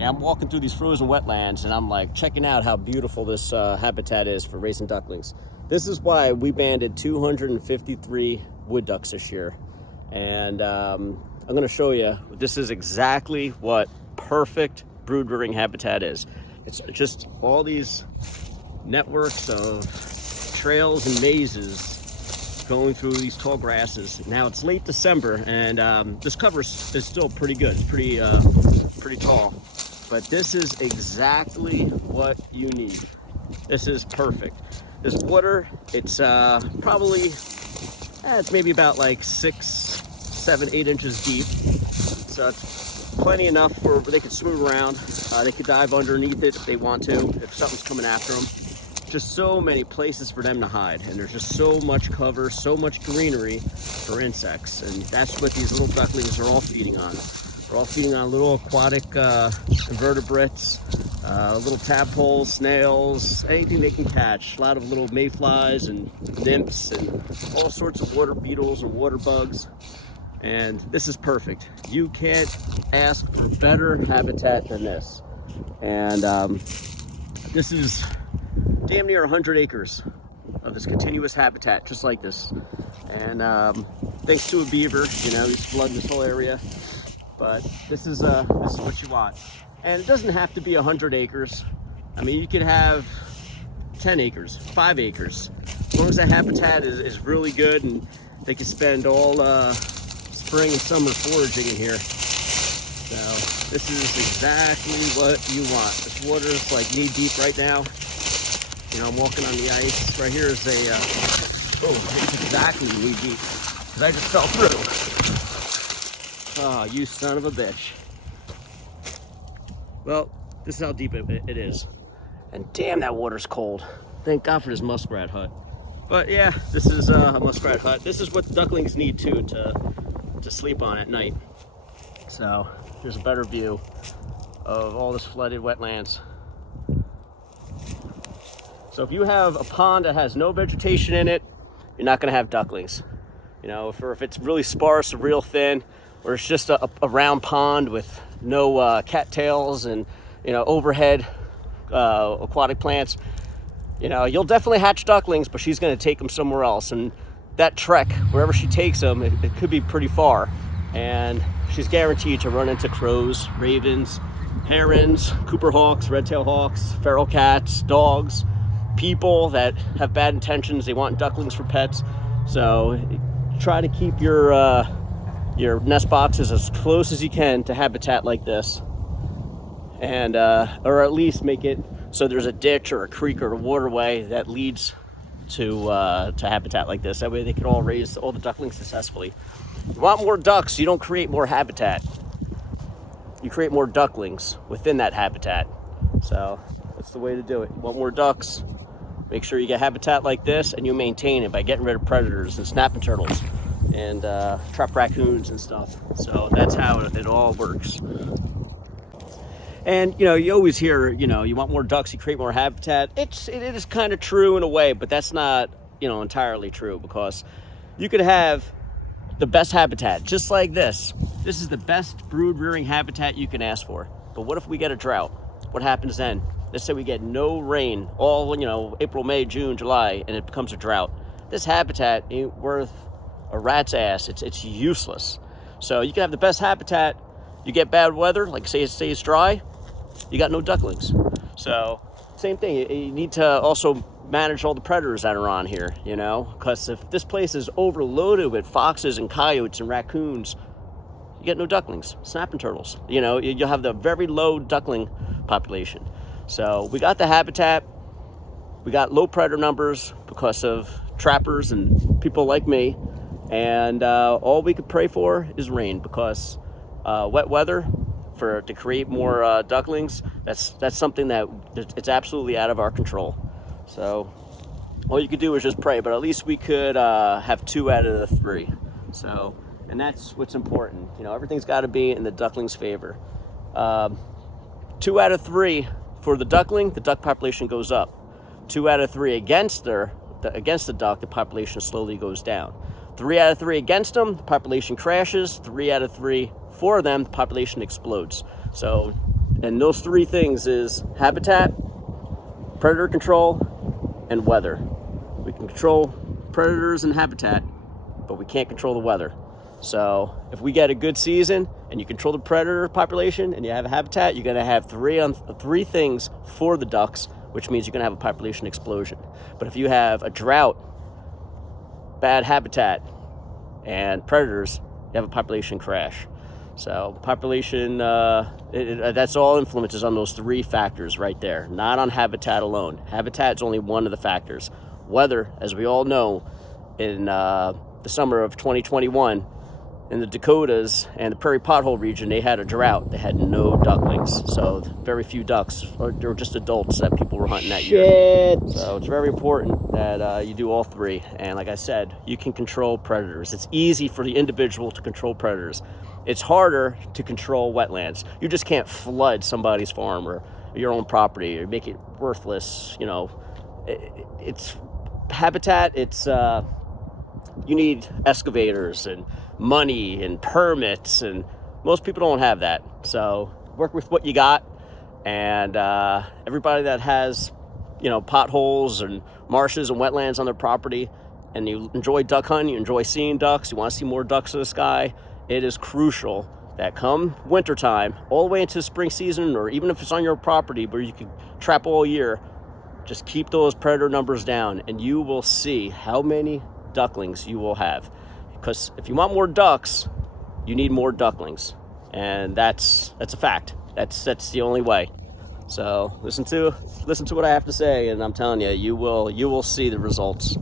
And I'm walking through these frozen wetlands, and I'm like checking out how beautiful this habitat is for racing ducklings. This is why we banded 253 wood ducks this year. And I'm going to show you, this is exactly what perfect brood rearing habitat is. It's just all these networks of trails and mazes going through these tall grasses. Now it's late December, and this cover is still pretty good, pretty tall. But this is exactly what you need. This is perfect. This water, it's probably, it's maybe about like 6, 7, 8 inches deep. So it's plenty enough where they can swim around. They could dive underneath it if they want to, if something's coming after them. Just so many places for them to hide, and there's just so much cover, so much greenery for insects, and that's what these little ducklings are all feeding on. They're all feeding on little aquatic invertebrates, little tadpoles, snails, anything they can catch. A lot of little mayflies and nymphs and all sorts of water beetles and water bugs. And this is perfect. You can't ask for better habitat than this. And this is damn near 100 acres of this continuous habitat, just like this. And thanks to a beaver, you know, he's flooding this whole area. But this is what you want. And it doesn't have to be 100 acres. I mean, you could have 10 acres, 5 acres. As long as that habitat is really good and they can spend all spring and summer foraging in here. So this is exactly what you want. This water is like knee deep right now. You know, I'm walking on the ice. Right here is a, it's exactly knee deep, because I just fell through. Oh, you son of a bitch. Well, this is how deep it is. And damn, that water's cold. Thank God for this muskrat hut. But yeah, this is a muskrat hut. This is what the ducklings need too, to sleep on at night. So here's a better view of all this flooded wetlands. So if you have a pond that has no vegetation in it, you're not gonna have ducklings. You know, if it's really sparse or real thin, or it's just a round pond with no cattails and, you know, overhead aquatic plants, you know, you'll definitely hatch ducklings, but she's gonna take them somewhere else. And that trek, wherever she takes them, it could be pretty far. And she's guaranteed to run into crows, ravens, herons, Cooper hawks, red-tailed hawks, feral cats, dogs, people that have bad intentions. They want ducklings for pets. So try to keep your nest boxes as close as you can to habitat like this, and or at least make it so there's a ditch or a creek or a waterway that leads to habitat like this. That way they can all raise all the ducklings successfully. You want more ducks, you don't create more habitat. You create more ducklings within that habitat. So that's the way to do it. You want more ducks, make sure you get habitat like this, and you maintain it by getting rid of predators and snapping turtles and trap raccoons and stuff. So that's how it all works. And you know, you always hear, you know, you want more ducks, you create more habitat. It is kind of true in a way, but that's not, you know, entirely true, because you could have the best habitat just like this. This is the best brood rearing habitat you can ask for. But what if we get a drought? What happens then? Let's say we get no rain all, you know, April, May, June, July, and it becomes a drought. This habitat ain't worth a rat's ass. It's useless. So you can have the best habitat, you get bad weather, like say it stays dry, you got no ducklings. So same thing, you need to also manage all the predators that are on here, you know, because if this place is overloaded with foxes and coyotes and raccoons, you get no ducklings, snapping turtles. You know, you'll have the very low duckling population. So we got the habitat, we got low predator numbers because of trappers and people like me, and all we could pray for is rain, because wet weather to create more ducklings, that's something that it's absolutely out of our control. So all you could do is just pray, but at least we could have 2 out of the 3. So, and that's what's important. You know, everything's got to be in the duckling's favor. 2 out of 3 for the duckling, the duck population goes up. 2 out of 3 against the duck, the population slowly goes down. 3 out of 3 against them, the population crashes. 3 out of 3 for them, the population explodes. So And those three things is habitat, predator control, and weather. We can control predators and habitat, but we can't control the weather. So if we get a good season and you control the predator population and you have a habitat, you're going to have three things for the ducks, which means you're going to have a population explosion. But if you have a drought, bad habitat, and predators, you have a population crash. So population, that's all influences on those three factors right there, not on habitat alone. Habitat is only one of the factors. Weather, as we all know, in the summer of 2021, in the Dakotas and the Prairie Pothole region, they had a drought. They had no ducklings, so very few ducks, or they were just adults that people were hunting that year. So it's very important that you do all three. And like I said, you can control predators. It's easy for the individual to control predators. It's harder to control wetlands. You just can't flood somebody's farm or your own property or make it worthless. You know, it's habitat. It's you need excavators and money and permits, and most people don't have that. So work with what you got. And everybody that has, you know, potholes and marshes and wetlands on their property, and you enjoy duck hunting, you enjoy seeing ducks, you want to see more ducks in the sky, it is crucial that come wintertime, all the way into spring season, or even if it's on your property where you can trap all year, just keep those predator numbers down, and you will see how many ducklings you will have. Because if you want more ducks, you need more ducklings, and that's a fact. That's the only way. So listen to what I have to say, and I'm telling you, you will see the results.